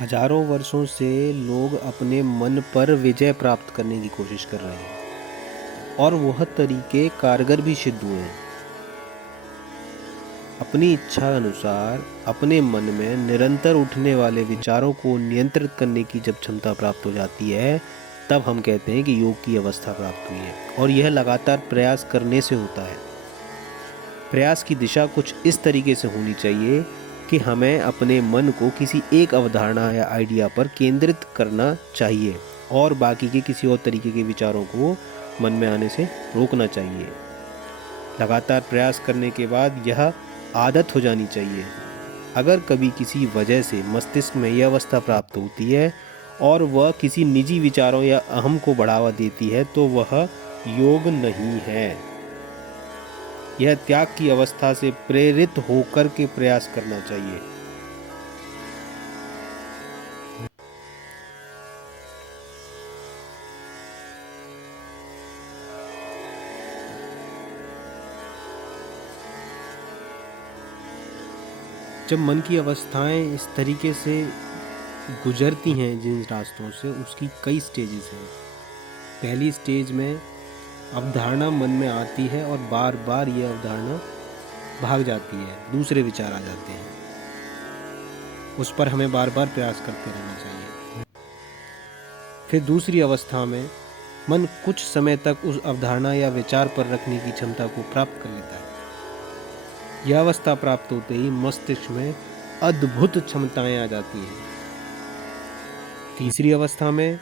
हजारों वर्षों से लोग अपने मन पर विजय प्राप्त करने की कोशिश कर रहे हैं और वह तरीके कारगर भी सिद्ध हुए हैं। अपनी इच्छा अनुसार अपने मन में निरंतर उठने वाले विचारों को नियंत्रित करने की जब क्षमता प्राप्त हो जाती है, तब हम कहते हैं कि योग की अवस्था प्राप्त हुई है। और यह लगातार प्रयास करने से होता है। प्रयास की दिशा कुछ इस तरीके से होनी चाहिए कि हमें अपने मन को किसी एक अवधारणा या आइडिया पर केंद्रित करना चाहिए और बाकी के किसी और तरीके के विचारों को मन में आने से रोकना चाहिए। लगातार प्रयास करने के बाद यह आदत हो जानी चाहिए। अगर कभी किसी वजह से मस्तिष्क में यह अवस्था प्राप्त होती है और वह किसी निजी विचारों या अहम को बढ़ावा देती है, तो वह योग नहीं है। यह त्याग की अवस्था से प्रेरित होकर के प्रयास करना चाहिए। जब मन की अवस्थाएं इस तरीके से गुजरती हैं जिन रास्तों से, उसकी कई स्टेजेस हैं। पहली स्टेज में अवधारणा मन में आती है और बार बार यह अवधारणा भाग जाती है, दूसरे विचार आ जाते हैं। उस पर हमें बार बार प्रयास करते रहना चाहिए। फिर दूसरी अवस्था में मन कुछ समय तक उस अवधारणा या विचार पर रखने की क्षमता को प्राप्त कर लेता है। यह अवस्था प्राप्त होते ही मस्तिष्क में अद्भुत क्षमताएं आ जाती हैं। तीसरी अवस्था में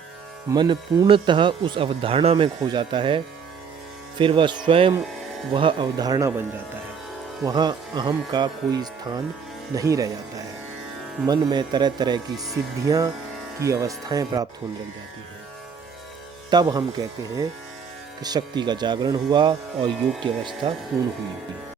मन पूर्णतः उस अवधारणा में खो जाता है। फिर वह स्वयं वह अवधारणा बन जाता है। वहाँ अहम का कोई स्थान नहीं रह जाता है। मन में तरह तरह की सिद्धियाँ की अवस्थाएं प्राप्त होने लग जाती हैं। तब हम कहते हैं कि शक्ति का जागरण हुआ और योग की अवस्था पूर्ण हुई।